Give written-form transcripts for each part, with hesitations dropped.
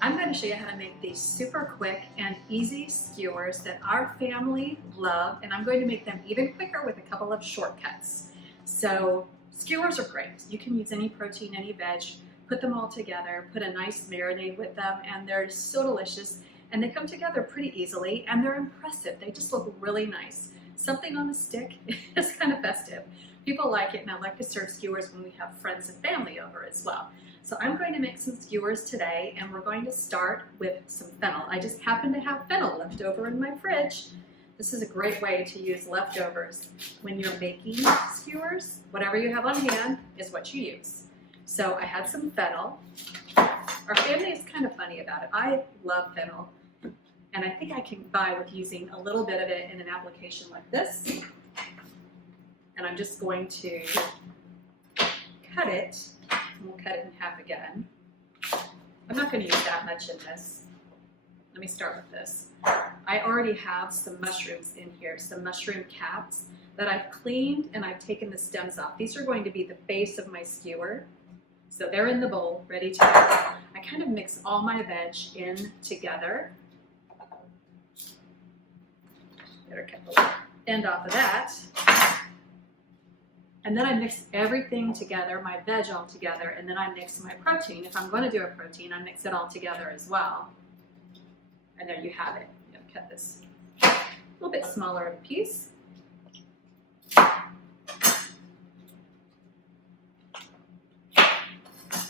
I'm going to show you how to make these super quick and easy skewers that our family love, and I'm going to make them even quicker with a couple of shortcuts. So skewers are great. You can use any protein, any veg, put them all together, put a nice marinade with them, and they're so delicious, and they come together pretty easily, and they're impressive. They just look really nice. Something on the stick is kind of festive. People like it, and I like to serve skewers when we have friends and family over as well. So I'm going to make some skewers today, and we're going to start with some fennel. I just happen to have fennel left over in my fridge. This is a great way to use leftovers. When you're making skewers, whatever you have on hand is what you use. So I had some fennel. Our family is kind of funny about it. I love fennel, and I think I can get by with using a little bit of it in an application like this. And I'm just going to cut it. We'll cut it in half again. I'm not going to use that much in this. Let me start with this. I already have some mushrooms in here, some mushroom caps that I've cleaned, and I've taken the stems off. These are going to be the base of my skewer. So they're in the bowl, ready to go. I kind of mix all my veg in together. Better cut the end off of that. And then I mix everything together, my veg all together, and then I mix my protein. If I'm going to do a protein, I mix it all together as well. And there you have it. I'm going to cut this a little bit smaller of a piece.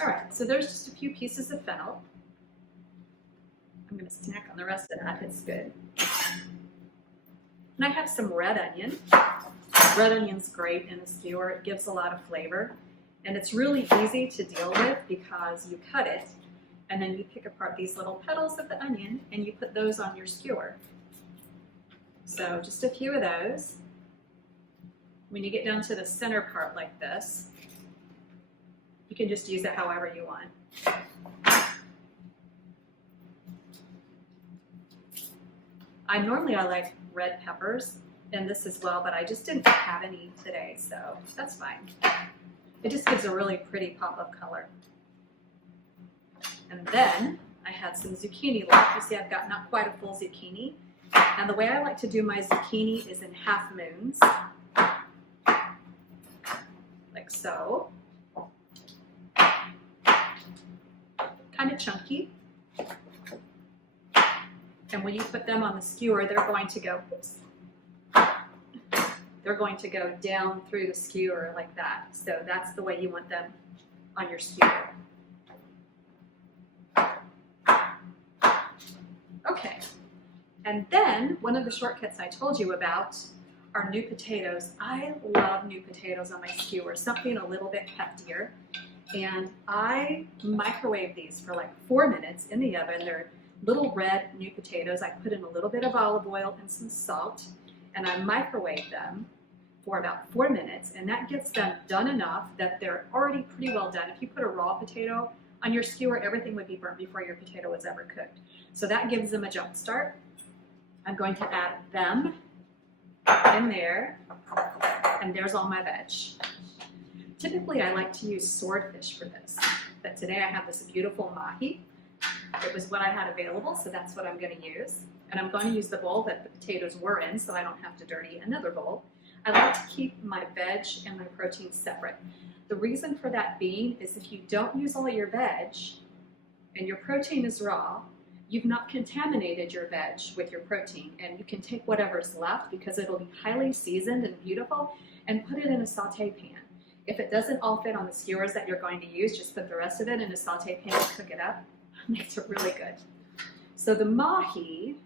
All right, so there's just a few pieces of fennel. I'm going to snack on the rest of that. It's good. And I have some red onion. Red onion's great in a skewer. It gives a lot of flavor, and it's really easy to deal with because you cut it and then you pick apart these little petals of the onion and you put those on your skewer. So just a few of those. When you get down to the center part like this, you can just use it however you want. I like red peppers in this as well, but I just didn't have any today, so that's fine. It just gives a really pretty pop of color. And then I had some zucchini left. You see I've got not quite a full zucchini. And the way I like to do my zucchini is in half moons, like so. Kind of chunky. And when you put them on the skewer, they're going to go, oops, they're going to go down through the skewer like that. So that's the way you want them on your skewer. Okay, and then one of the shortcuts I told you about are new potatoes. I love new potatoes on my skewer, something a little bit heftier. And I microwave these for like 4 minutes in the oven. They're little red new potatoes. I put in a little bit of olive oil and some salt, and I microwave them for about 4 minutes, and that gets them done enough that they're already pretty well done. If you put a raw potato on your skewer, everything would be burnt before your potato was ever cooked. So that gives them a jump start. I'm going to add them in there, and there's all my veg. Typically, I like to use swordfish for this, but today I have this beautiful mahi. It was what I had available, so that's what I'm going to use. And I'm going to use the bowl that the potatoes were in, so I don't have to dirty another bowl. I like to keep my veg and my protein separate. The reason for that being is if you don't use all your veg and your protein is raw, you've not contaminated your veg with your protein, and you can take whatever's left because it'll be highly seasoned and beautiful and put it in a saute pan. If it doesn't all fit on the skewers that you're going to use, just put the rest of it in a saute pan and cook it up. It makes it really good. So the mahi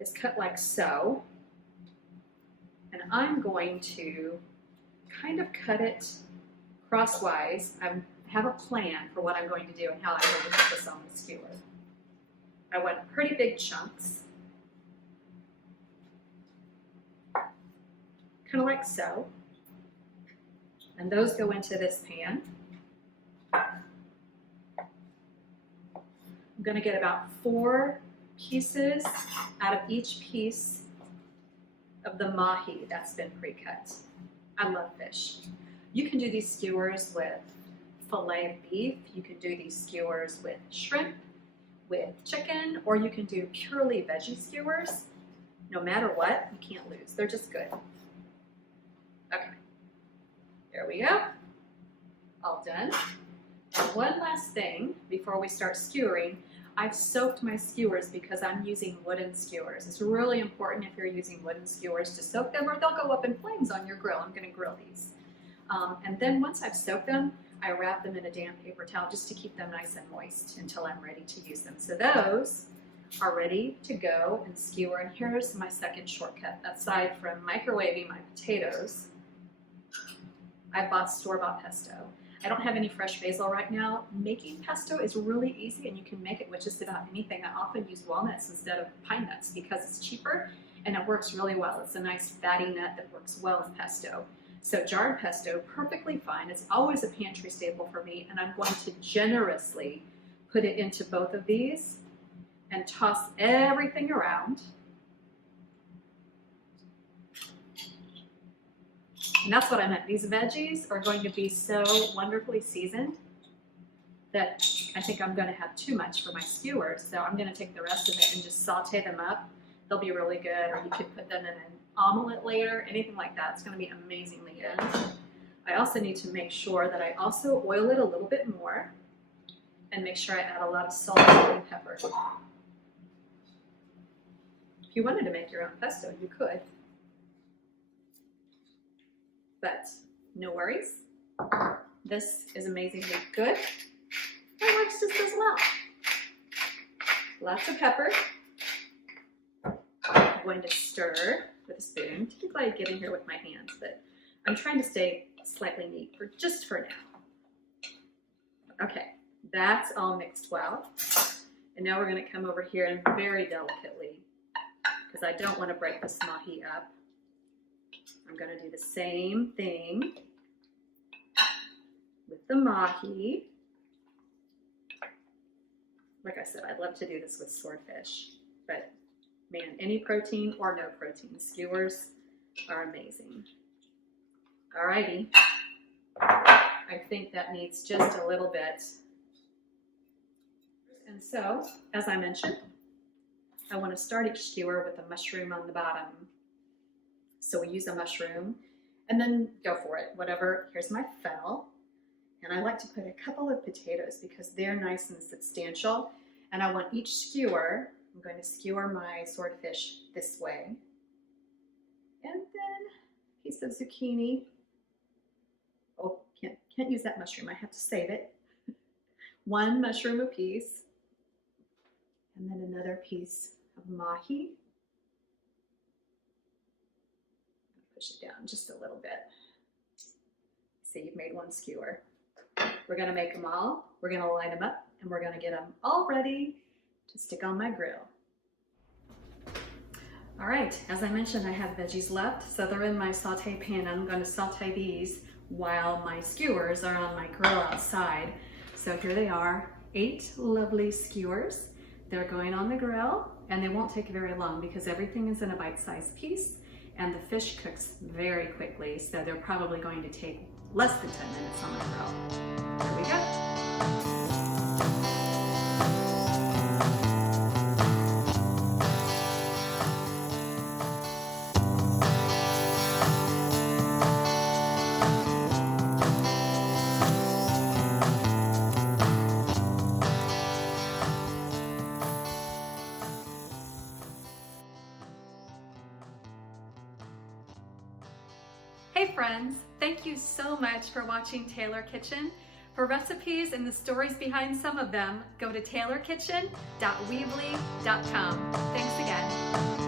is cut like so, and I'm going to kind of cut it crosswise. I have a plan for what I'm going to do and how I'm going to put this on the skewer. I want pretty big chunks, kind of like so, and those go into this pan. I'm going to get about 4 pieces out of each piece of the mahi that's been pre-cut. I love fish. You can do these skewers with filet of beef. You can do these skewers with shrimp, with chicken, or you can do purely veggie skewers. No matter what, you can't lose. They're just good. Okay, there we go. All done. And one last thing before we start skewering, I've soaked my skewers because I'm using wooden skewers. It's really important if you're using wooden skewers to soak them or they'll go up in flames on your grill. I'm going to grill these. And then once I've soaked them, I wrap them in a damp paper towel just to keep them nice and moist until I'm ready to use them. So those are ready to go and skewer. And here's my second shortcut. Aside from microwaving my potatoes, I bought store-bought pesto. I don't have any fresh basil right now. Making pesto is really easy and you can make it with just about anything. I often use walnuts instead of pine nuts because it's cheaper and it works really well. It's a nice fatty nut that works well in pesto. So jarred pesto, perfectly fine. It's always a pantry staple for me, and I'm going to generously put it into both of these and toss everything around. And that's what I meant. These veggies are going to be so wonderfully seasoned that I think I'm going to have too much for my skewers. So I'm going to take the rest of it and just saute them up. They'll be really good, or you could put them in an omelet later, anything like that. It's going to be amazingly good. I also need to make sure that I also oil it a little bit more and make sure I add a lot of salt and pepper. If you wanted to make your own pesto, you could. But no worries. This is amazingly good. It works just as well. Lots of pepper. I'm going to stir with a spoon. Typically I get in here with my hands, but I'm trying to stay slightly neat for now. Okay, that's all mixed well. And now we're going to come over here and very delicately, because I don't want to break this mahi up, I'm going to do the same thing with the mahi. Like I said, I'd love to do this with swordfish, but man, any protein or no protein, skewers are amazing. Alrighty, I think that needs just a little bit. And so, as I mentioned, I want to start each skewer with a mushroom on the bottom. So we use a mushroom and then go for it, whatever. Here's my fennel. And I like to put a couple of potatoes because they're nice and substantial. And I want each skewer, I'm going to skewer my swordfish this way. And then a piece of zucchini. Oh, can't use that mushroom, I have to save it. One mushroom apiece. And then another piece of mahi. Push it down just a little bit. See, you've made one skewer. We're going to make them all. We're going to line them up, and we're going to get them all ready to stick on my grill. All right, as I mentioned, I have veggies left, so they're in my saute pan. I'm going to saute these while my skewers are on my grill outside. So here they are, 8 lovely skewers. They're going on the grill, and they won't take very long because everything is in a bite-sized piece, and the fish cooks very quickly, so they're probably going to take less than 10 minutes on the grill. Here we go. Hey friends, thank you so much for watching Taylor Kitchen. For recipes and the stories behind some of them, go to taylorkitchen.weebly.com. Thanks again.